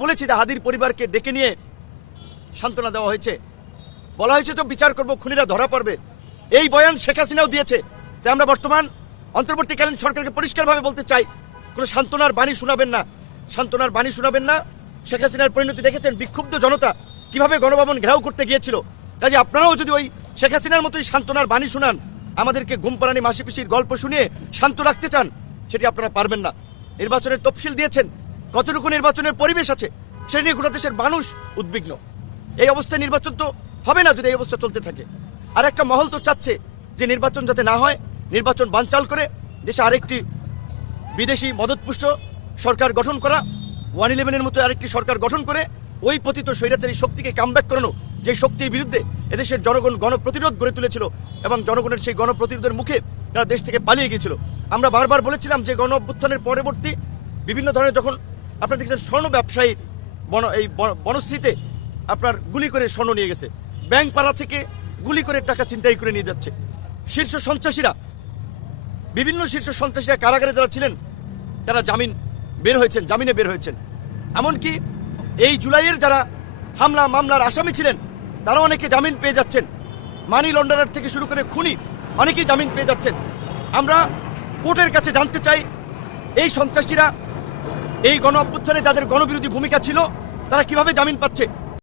বলেছি যে হাদির পরিবারকে ডেকে নিয়ে সান্ত্বনা দেওয়া হয়েছে, বলা হয়েছে তো বিচার করব, খুনিরা ধরা পড়বে। এই বয়ান শেখ হাসিনাও দিয়েছে। তাই আমরা বর্তমান অন্তর্বর্তীকালীন সরকারকে পরিষ্কারভাবে বলতে চাই, কোনো সান্ত্বনার বাণী শোনাবেন না, সান্ত্বনার বাণী শোনাবেন না। শেখ হাসিনার পরিণতি দেখেছেন, বিক্ষুব্ধ জনতা কিভাবে গণভবন ঘেরাও করতে গিয়েছিল। কাজে আপনারাও যদি ওই শেখ হাসিনার মতোই সান্ত্বনার বাণী শোনান, আমাদেরকে ঘুমপাড়ানি মাসি পিসির গল্প শুনিয়ে শান্ত রাখতে চান, সেটি আপনারা পারবেন না। নির্বাচনের তফসিল দিয়েছেন, কতটুকু নির্বাচনের পরিবেশ আছে সে নিয়ে গোটা দেশের মানুষ উদ্বিগ্ন। এই অবস্থায় নির্বাচন তো হবে না যদি এই অবস্থা চলতে থাকে। আর একটা মহল তো চাচ্ছে যে নির্বাচন যাতে না হয়, নির্বাচন বানচাল করে দেশে আরেকটি বিদেশি মদতপুষ্ট সরকার গঠন করা, 111-এর মতো আরেকটি সরকার গঠন করে ওই পতিত স্বৈরাচারী শক্তিকে কামব্যাক করানো, যে শক্তির বিরুদ্ধে এদেশের জনগণ গণপ্রতিরোধ গড়ে তুলেছিল এবং জনগণের সেই গণপ্রতিরোধের মুখে তারা দেশ থেকে পালিয়ে গিয়েছিল। আমরা বারবার বলেছিলাম যে গণ অভ্যুত্থানের পরবর্তী বিভিন্ন ধরনের, যখন আপনারা দেখছেন স্বর্ণ ব্যবসায়ী এই বনশ্রীতে আপনার গুলি করে স্বর্ণ নিয়ে গেছে, ব্যাংক পাড়া থেকে গুলি করে টাকা ছিনতাই করে নিয়ে যাচ্ছে। শীর্ষ সন্ত্রাসীরা, বিভিন্ন শীর্ষ সন্ত্রাসীরা কারাগারে যারা ছিলেন তারা জামিনে বের হয়েছেন। এমনকি এই জুলাইয়ের যারা হামলা মামলার আসামি ছিলেন তারা অনেকে জামিন পেয়ে যাচ্ছেন। মানি লন্ডারার থেকে শুরু করে খুনি অনেকেই জামিন পেয়ে যাচ্ছেন। আমরা কোর্টের কাছে জানতে চাই, এই সন্ত্রাসীরা এই গণ অভ্যুত্থানে যাদের গণবিরোধী ভূমিকা ছিল তারা কিভাবে জামিন পাচ্ছে।